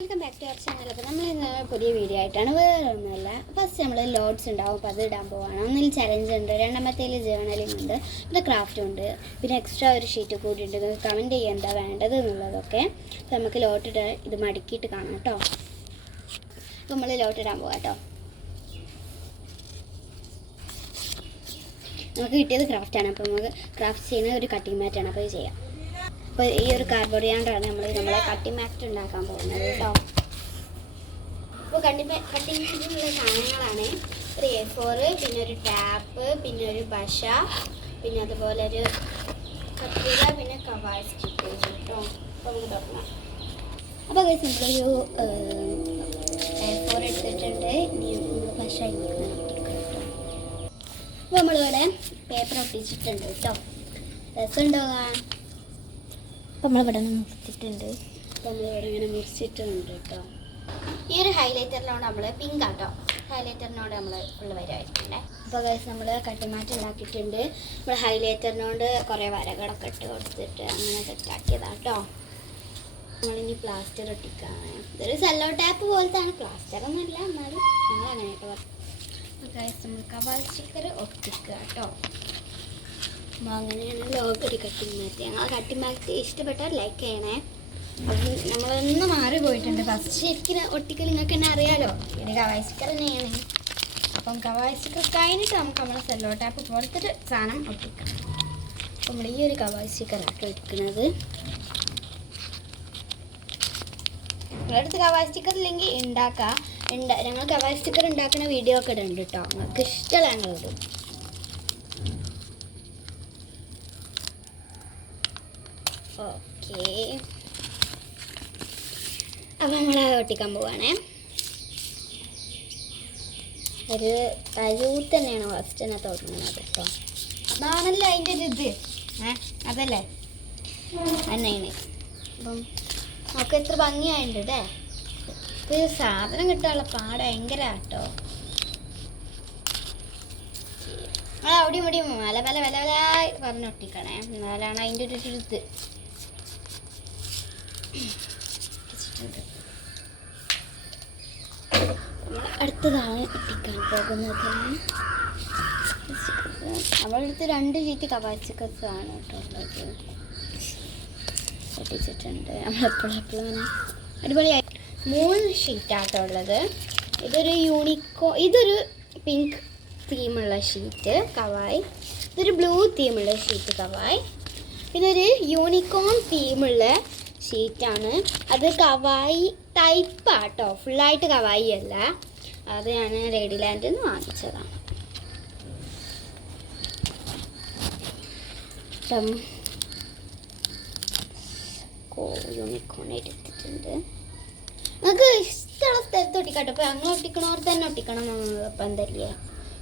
Welcome back to our channel. അപ്പോൾ നമ്മൾ ഇന്ന് പുതിയ വീഡിയോ ആയിട്ടാണ്. വേറെ ഒന്നുമല്ല, ഫസ്റ്റ് നമ്മൾ ലോഡ്സ് ഉണ്ടാവും, അപ്പോൾ അത് ഇടാൻ പോവാണ്. ഒന്നിൽ ചലഞ്ച് ഉണ്ട്, രണ്ടാമത്തേൽ ജേർണലിംഗ് ഉണ്ട്, പിന്നെ ക്രാഫ്റ്റും ഉണ്ട്, പിന്നെ എക്സ്ട്രാ ഒരു ഷീറ്റ് കൂടി ഉണ്ട്. നിങ്ങൾക്ക് കമൻറ്റ് ചെയ്യുക എന്താ വേണ്ടത് എന്നുള്ളതൊക്കെ. അപ്പോൾ നമുക്ക് ലോട്ടിട്ട് ഇത് മടക്കിയിട്ട് കാണാം കേട്ടോ. അപ്പോൾ നമ്മൾ ലോട്ടിടാൻ പോകാം കേട്ടോ. നമുക്ക് കിട്ടിയത് ക്രാഫ്റ്റാണ്. അപ്പോൾ നമുക്ക് ക്രാഫ്റ്റ് ചെയ്യുന്ന ഒരു കട്ടിങ് മാറ്റാണ്. അപ്പോൾ ഇത് ചെയ്യാം. അപ്പോൾ ഈ ഒരു കാർഡ്ബോർഡ് കൊണ്ടാണ് നമ്മളെ കട്ടിങ് മാറ്റ് ഉണ്ടാക്കാൻ പോകുന്നത് കേട്ടോ. അപ്പോൾ കട്ടിങ് മാറ്റിനുള്ള സാധനങ്ങളാണ് ഒരു A4, പിന്നെ ഒരു ടാപ്പ്, പിന്നെ ഒരു പശ, പിന്നെ അതുപോലെ ഒരു കത്തിര, പിന്നെ കവായ് സ്റ്റിക്കേഴ്സ് കേട്ടോ. അപ്പോൾ നമുക്ക് തുടങ്ങാം. അപ്പോൾ നമ്മളൊരു A4 എടുത്തിട്ടുണ്ട്. ഇനി നമ്മൾ പശ കേട്ടോ. അപ്പോൾ നമ്മളിവിടെ പേപ്പർ ഒട്ടിച്ചിട്ടുണ്ട് കേട്ടോ. രസമുണ്ടാകാൻ അപ്പോൾ നമ്മളിവിടെ മുറിച്ചിട്ടുണ്ട്. അപ്പോൾ നമ്മളിവിടെ ഇങ്ങനെ മുറിച്ചിട്ടുണ്ട് കേട്ടോ. ഈ ഒരു ഹൈലൈറ്ററിനോട് നമ്മൾ പിങ്ക് ആട്ടോ, ഹൈലൈറ്ററിനോട് നമ്മൾ ഫുള്ള് വരമായിട്ടുണ്ട്. അപ്പോൾ ഗൈസ് നമ്മൾ കട്ടിമാറ്റ് ഉണ്ടാക്കിയിട്ടുണ്ട്. നമ്മൾ ഹൈലൈറ്ററിനോട് കുറേ വരകളൊക്കെ ഇട്ട് കൊടുത്തിട്ട് അങ്ങനെ സെറ്റാക്കിയതാട്ടോ. നമ്മളിനി പ്ലാസ്റ്റർ ഒട്ടിക്കാണ്. ഇതൊരു സെല്ലോ ടാപ്പ് പോലത്താണ്, പ്ലാസ്റ്ററൊന്നുമില്ല, എന്നാലും നമ്മൾ അങ്ങനെ കേട്ടോ. അപ്പോൾ ഗൈസ് നമ്മൾ കവാൽ സ്റ്റിക്കർ ഒട്ടിക്കുക കേട്ടോ. അപ്പോൾ അങ്ങനെയാണ് ലോഗോ ഒരു കട്ടിങ് മാറ്റ്. ഞങ്ങൾ കട്ടിങ് മാറ്റ് ഇഷ്ടപ്പെട്ടാൽ ലൈക്ക് ചെയ്യണേ. അപ്പം നമ്മളൊന്ന് മാറി പോയിട്ടുണ്ട്. ഫസ്റ്റ് ശരിക്കും ഒട്ടിക്കൽ നിങ്ങൾക്ക് തന്നെ അറിയാലോ, ഇത് കവായ് സ്റ്റിക്കർ തന്നെയാണ്. അപ്പം കവായ് സ്റ്റിക്കർ കഴിഞ്ഞിട്ട് നമുക്ക് നമ്മളെ സെല്ലോ ടാപ്പ് പോലത്തെ സാധനം ഒട്ടിക്കാം. അപ്പം നമ്മൾ ഈ ഒരു കവായ് സ്റ്റിക്കറാട്ടോ എടുക്കുന്നത്. നിങ്ങളടുത്ത് കവായ് സ്റ്റിക്കർ ഇല്ലെങ്കിൽ ഉണ്ടാക്കാം. ഞങ്ങൾ കവായ് സ്റ്റിക്കർ ഉണ്ടാക്കുന്ന വീഡിയോ ഒക്കെ ഇടുന്നുണ്ട് കേട്ടോ. നിങ്ങൾക്ക് ഇഷ്ടമുള്ള ഞങ്ങൾ ഇടും. ഓക്കെ, അപ്പം നമ്മൾ ഒട്ടിക്കാൻ പോവാണേ. ഒരു കരൂത്ത് തന്നെയാണ് ഫസ്റ്റ് തന്നെ തുടങ്ങുന്നത് കേട്ടോ. അതാണല്ലോ അതിൻ്റെ ഒരു ഇത്, അതല്ലേ തന്നെയാണ്. അപ്പം നമുക്ക് എത്ര ഭംഗിയായിട്ടുണ്ട് അല്ലേ. അപ്പോൾ ഇത് സാധനം കിട്ടാനുള്ള പാട് ഭയങ്കര കേട്ടോ. നമ്മൾ അവിടെയും ഇവിടെയും വില പറഞ്ഞൊട്ടിക്കണേ, എന്നാലാണ് അതിൻ്റെ ഒരു ഇത്. അടുത്തതാണ് ഒട്ടിക്കാൻ പോകുന്നത്. നമ്മളടുത്ത് 2 ഷീറ്റ് കവായ് സ്റ്റിക്കേഴ്സാണ് കേട്ടോ ഉള്ളത്. ഒട്ടിച്ചിട്ടുണ്ട് നമ്മളെപ്പോഴും അങ്ങനെ അടിപൊളിയായി. 3 ഷീറ്റാട്ടോ ഉള്ളത്. ഇതൊരു പിങ്ക് തീമുള്ള ഷീറ്റ് കവായ്, ഇതൊരു ബ്ലൂ തീമുള്ള ഷീറ്റ് കവായ്, പിന്നെ ഒരു യൂണിക്കോൺ തീമുള്ള ഷീറ്റാണ്. അത് കവായി ടൈപ്പാട്ടോ, ഫുള്ളായിട്ട് കവായി അല്ല. അത് ഞാൻ റെഡി ലാൻഡിൽ നിന്ന് വാങ്ങിച്ചതാണ്. യൂണിക്കോൺ എടുത്തിട്ടുണ്ട്. നമുക്ക് ഇഷ്ടമുള്ള സ്ഥലത്ത് ഒട്ടിക്കാട്ടോ. അപ്പോൾ ഞങ്ങൾ ഒട്ടിക്കണവർ തന്നെ ഒട്ടിക്കണം അപ്പം എന്തല്ലേ,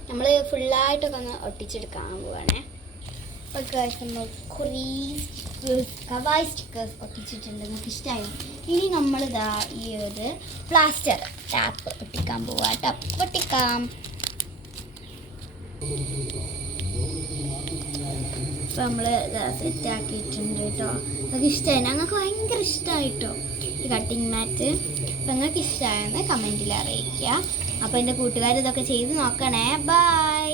നമ്മൾ ഫുള്ളായിട്ടൊക്കെ ഒന്ന് ഒട്ടിച്ചെടുക്കാൻ പോവാണേ. അപ്പോൾ നമ്മൾ കുറേ കവായ് സ്റ്റിക്കേഴ്സ് ഒട്ടിച്ചിട്ടുണ്ട്. നമുക്ക് ഇഷ്ടമായി. ഇനി നമ്മളിതാ ഈ ഒരു പ്ലാസ്റ്റർ ടാപ്പ് ഒട്ടിക്കാൻ പോവാം കേട്ടോ. ഒട്ടിക്കാം. അപ്പോൾ നമ്മൾ സെറ്റാക്കിയിട്ടുണ്ട് കേട്ടോ. നിങ്ങൾക്ക് ഇഷ്ടമായി, ഞങ്ങൾക്ക് ഭയങ്കര ഇഷ്ടമായിട്ടോ ഈ കട്ടിങ് മാറ്റ്. അപ്പോൾ നിങ്ങൾക്ക് ഇഷ്ടമായെന്ന് കമൻറ്റിൽ അറിയിക്കുക. അപ്പോൾ എൻ്റെ കൂട്ടുകാർ ഇതൊക്കെ ചെയ്ത് നോക്കണേ. ബൈ.